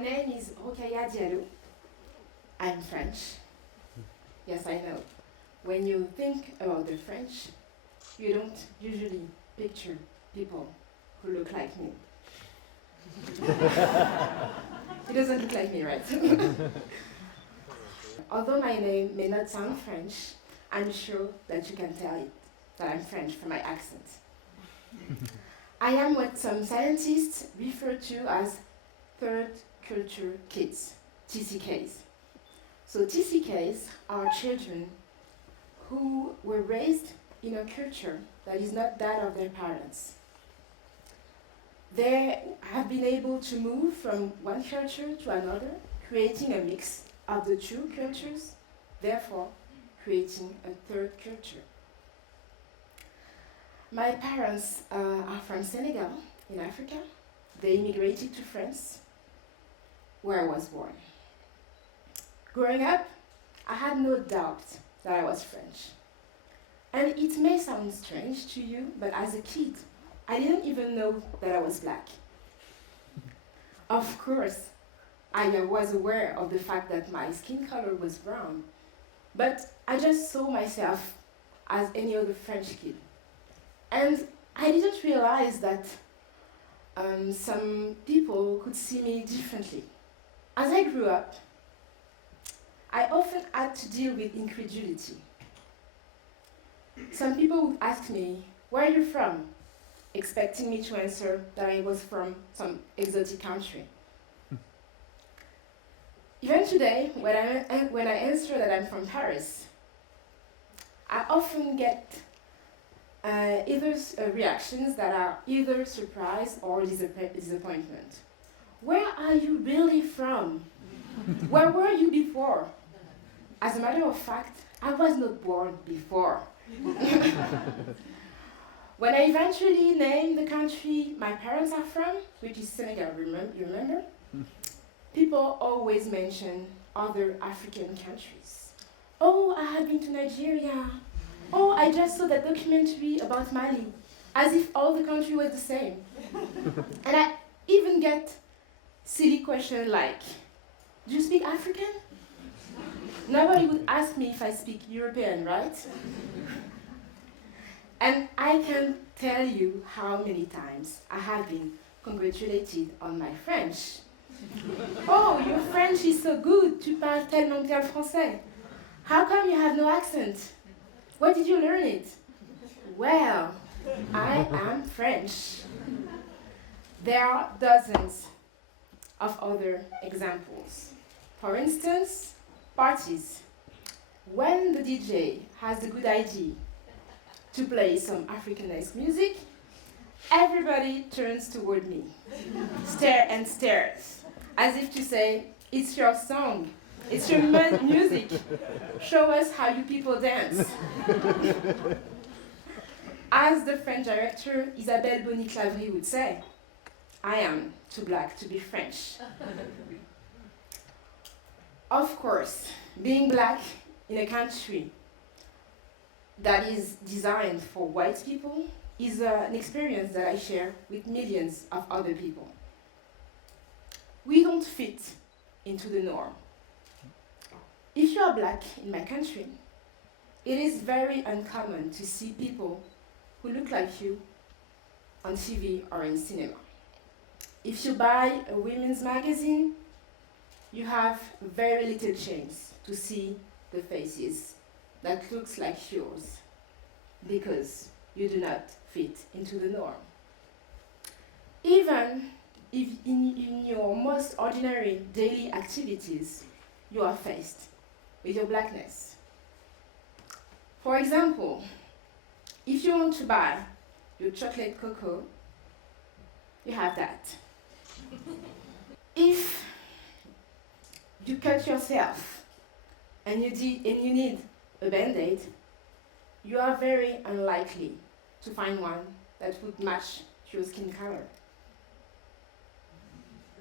name is Rokhaya Diallo. I'm French. Yes, I know. When you think about the French, you don't usually picture people who look like me. He doesn't look like me, right? Although my name may not sound French, I'm sure that you can tell it, that I'm French from my accent. I am what some scientists refer to as third culture kids, TCKs. So TCKs are children who were raised in a culture that is not that of their parents. They have been able to move from one culture to another, creating a mix of the two cultures, therefore creating a third culture. My parents are from Senegal, in Africa. They immigrated to France, where I was born. Growing up, I had no doubt that I was French. And it may sound strange to you, but as a kid, I didn't even know that I was black. Of course, I was aware of the fact that my skin color was brown, but I just saw myself as any other French kid. And I didn't realize that some people could see me differently. As I grew up, I often had to deal with incredulity. Some people would ask me, "Where are you from?" expecting me to answer that I was from some exotic country. Even today, when I answer that I'm from Paris, I often get either reactions that are either surprise or disappointment. Where are you really from? Where were you before? As a matter of fact, I was not born before. When I eventually named the country my parents are from, which is Senegal, you remember? People always mention other African countries. Oh, I have been to Nigeria. Oh, I just saw that documentary about Mali, as if all the country was the same. And I even get silly questions like, "Do you speak African?" Nobody would ask me if I speak European, right? And I can tell you how many times I have been congratulated on my French. "Oh, your French is so good, tu parles tellement bien français. How come you have no accent? Where did you learn it?" Well, I am French. There are dozens of other examples. For instance, parties. When the DJ has the good idea to play some Africanized music, everybody turns toward me, stare and stares, as if to say, "It's your song, it's your music, show us how you people dance." As the French director Isabelle Bonny-Claverie would say, I am too black to be French. Of course, being black in a country that is designed for white people is an experience that I share with millions of other people. We don't fit into the norm. If you are black in my country, it is very uncommon to see people who look like you on TV or in cinema. If you buy a women's magazine, you have very little chance to see the faces that looks like yours, because you do not fit into the norm. Even if in your most ordinary daily activities, you are faced with your blackness. For example, if you want to buy your chocolate cocoa, you have that. If you cut yourself and you need a Band-Aid, you are very unlikely to find one that would match your skin color.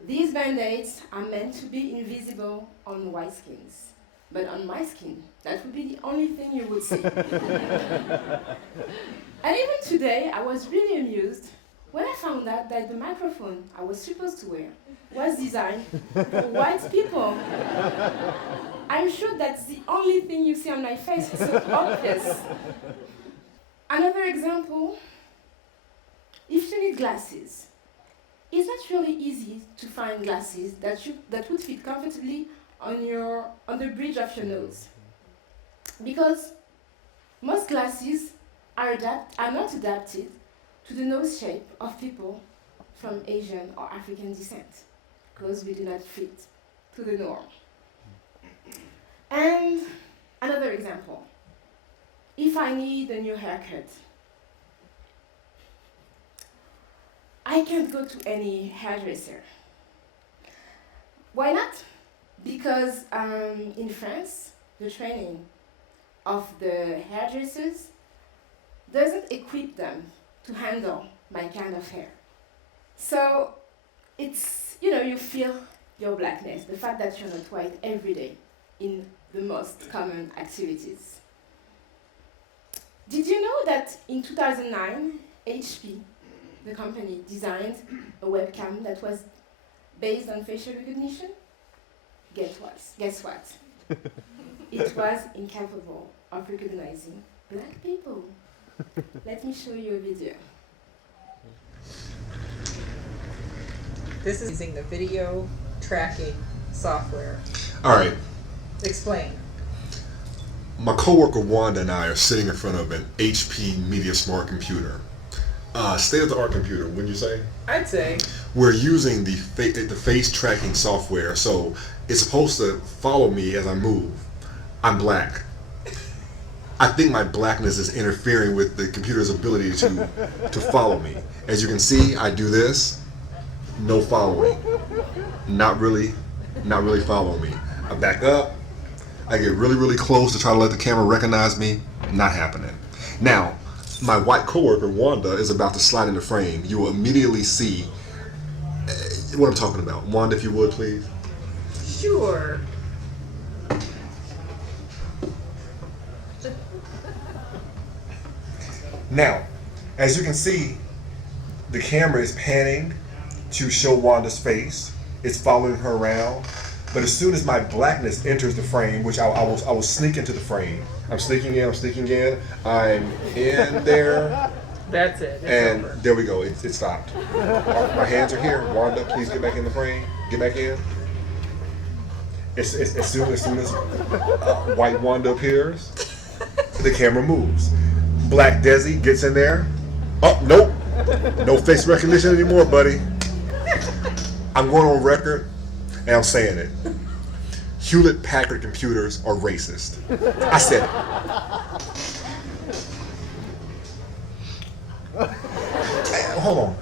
These Band-Aids are meant to be invisible on white skins, but on my skin, that would be the only thing you would see. And even today, I was really amused when I found out that the microphone I was supposed to wear was designed for white people. I'm sure that's the only thing you see on my face. It's so obvious. Another example, if you need glasses, it's not really easy to find glasses that would fit comfortably on the bridge of your nose. Because most glasses are not adapted to the nose shape of people from Asian or African descent, because we do not fit to the norm. And another example, if I need a new haircut, I can't go to any hairdresser. Why not? Because in France, the training of the hairdressers doesn't equip them to handle my kind of hair. So it's, you feel your blackness, the fact that you're not white every day in the most common activities. Did you know that in 2009, HP, the company, designed a webcam that was based on facial recognition? Guess what? It was incapable of recognizing black people. Let me show you a video. This is using the video tracking software. All right. Explain. My coworker Wanda and I are sitting in front of an HP Media Smart computer. State-of-the-art computer, wouldn't you say? I'd say. We're using the face tracking software, so it's supposed to follow me as I move. I'm black. I think my blackness is interfering with the computer's ability to follow me. As you can see, I do this, no following. Not really following me. I back up, I get really, really close to try to let the camera recognize me, not happening. Now, my white coworker, Wanda, is about to slide into frame. You will immediately see what I'm talking about. Wanda, if you would, please. Sure. Now, as you can see, the camera is panning to show Wanda's face. It's following her around. But as soon as my blackness enters the frame, which I will sneak into the frame. I'm sneaking in, I'm in there. That's it. And over. There we go, it stopped. My hands are here. Wanda, please get back in the frame. Get back in. As soon as white Wanda appears, the camera moves. Black Desi gets in there. Oh, nope. No face recognition anymore, buddy. I'm going on record, and I'm saying it. Hewlett-Packard computers are racist. I said it. Hey, hold on.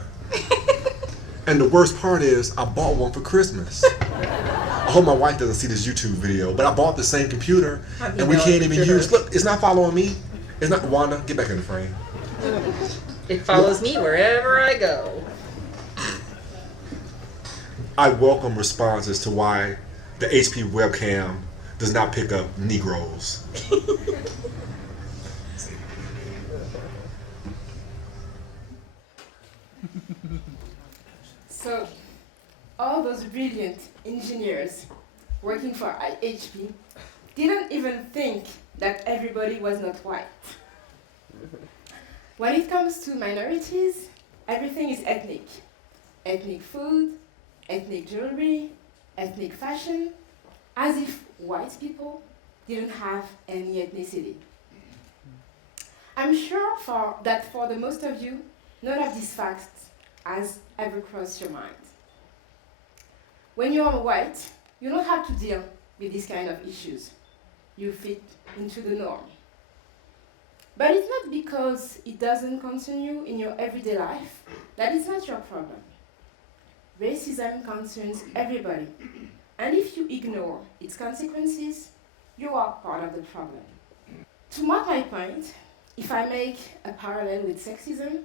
And the worst part is, I bought one for Christmas. I hope my wife doesn't see this YouTube video, but I bought the same computer, and we can't even use. Look, it's not following me. It's not. Wanda, get back in the frame. It follows me wherever I go. I welcome responses to why the HP webcam does not pick up Negroes. So, all those brilliant engineers working for HP didn't even think that everybody was not white. When it comes to minorities, everything is ethnic. Ethnic food, ethnic jewelry, ethnic fashion, as if white people didn't have any ethnicity. I'm sure that for the most of you, none of these facts has ever crossed your mind. When you are white, you don't have to deal with these kind of issues. You fit into the norm. But it's not because it doesn't concern you in your everyday life that it's not your problem. Racism concerns everybody, and if you ignore its consequences, you are part of the problem. To mark my point, if I make a parallel with sexism,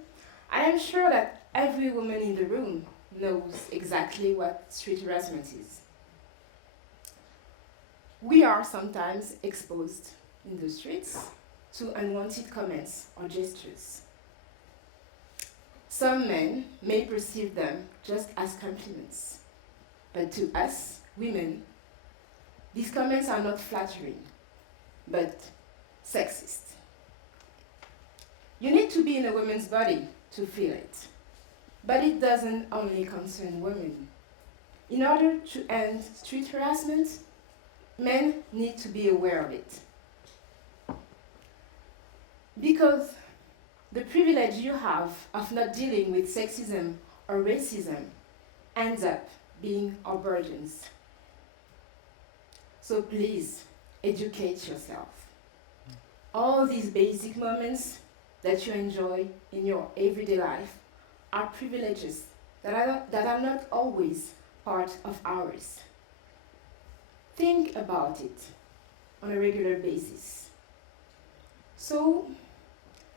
I am sure that every woman in the room knows exactly what street harassment is. We are sometimes exposed in the streets to unwanted comments or gestures. Some men may perceive them just as compliments, but to us, women, these comments are not flattering, but sexist. You need to be in a woman's body to feel it, but it doesn't only concern women. In order to end street harassment, men need to be aware of it. Because the privilege you have of not dealing with sexism or racism ends up being our burdens. So please, educate yourself. All these basic moments that you enjoy in your everyday life are privileges that are not always part of ours. Think about it on a regular basis. So,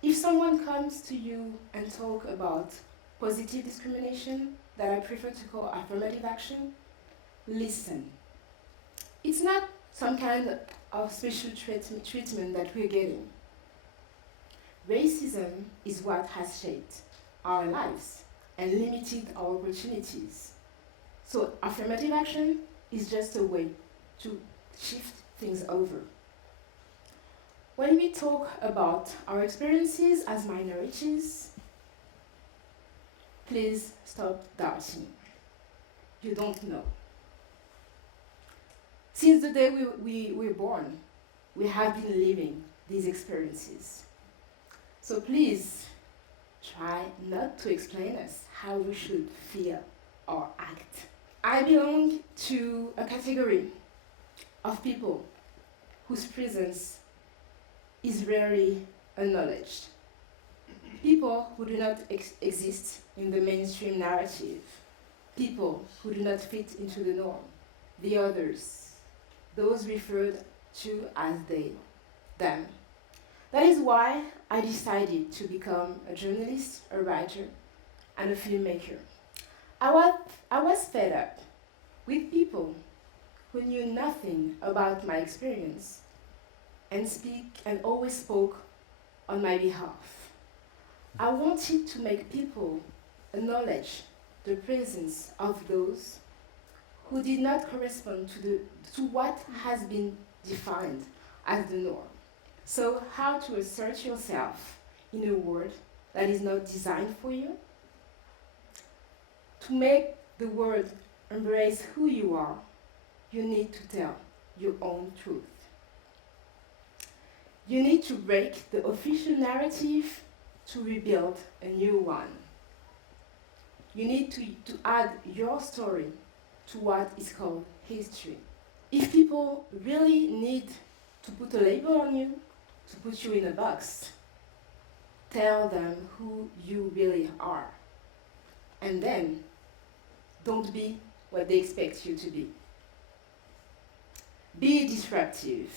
if someone comes to you and talk about positive discrimination, that I prefer to call affirmative action, listen. It's not some kind of special treatment that we're getting. Racism is what has shaped our lives and limited our opportunities. So affirmative action is just a way to shift things over. When we talk about our experiences as minorities, please stop doubting. You don't know. Since the day we were born, we have been living these experiences. So please, try not to explain us how we should feel or act. I belong to a category of people whose presence is rarely acknowledged. People who do not exist in the mainstream narrative. People who do not fit into the norm. The others. Those referred to as they, them. That is why I decided to become a journalist, a writer, and a filmmaker. I was fed up with people who knew nothing about my experience and always spoke on my behalf. I wanted to make people acknowledge the presence of those who did not correspond to what has been defined as the norm. So how to assert yourself in a world that is not designed for you? To make the world embrace who you are, you need to tell your own truth. You need to break the official narrative to rebuild a new one. You need to add your story to what is called history. If people really need to put a label on you, to put you in a box, tell them who you really are. And then, don't be what they expect you to be. Be disruptive.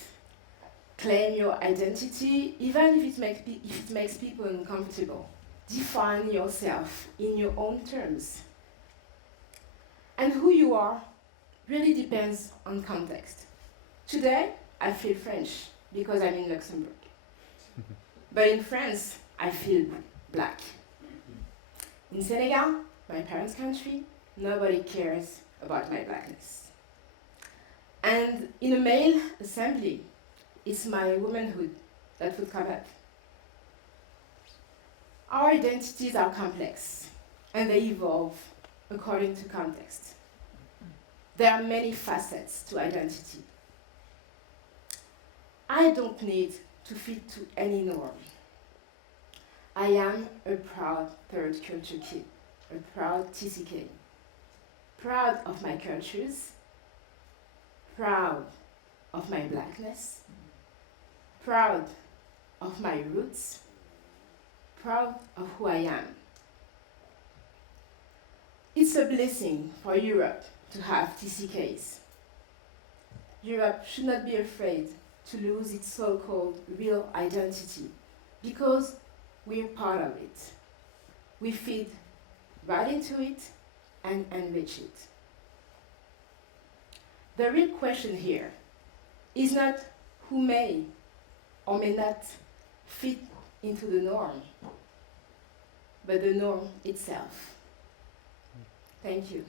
Claim your identity, even if it makes people uncomfortable. Define yourself in your own terms. And who you are really depends on context. Today, I feel French because I'm in Luxembourg. But in France, I feel black. In Senegal, my parents' country, nobody cares about my blackness. And in a male assembly, it's my womanhood that would come up. Our identities are complex, and they evolve according to context. There are many facets to identity. I don't need to fit to any norm. I am a proud third culture kid, a proud TCK, proud of my cultures, proud of my blackness, proud of my roots, proud of who I am. It's a blessing for Europe to have TCKs. Europe should not be afraid to lose its so-called real identity because we're part of it. We feed right into it and enrich it. The real question here is not who may or may not fit into the norm, but the norm itself. Thank you.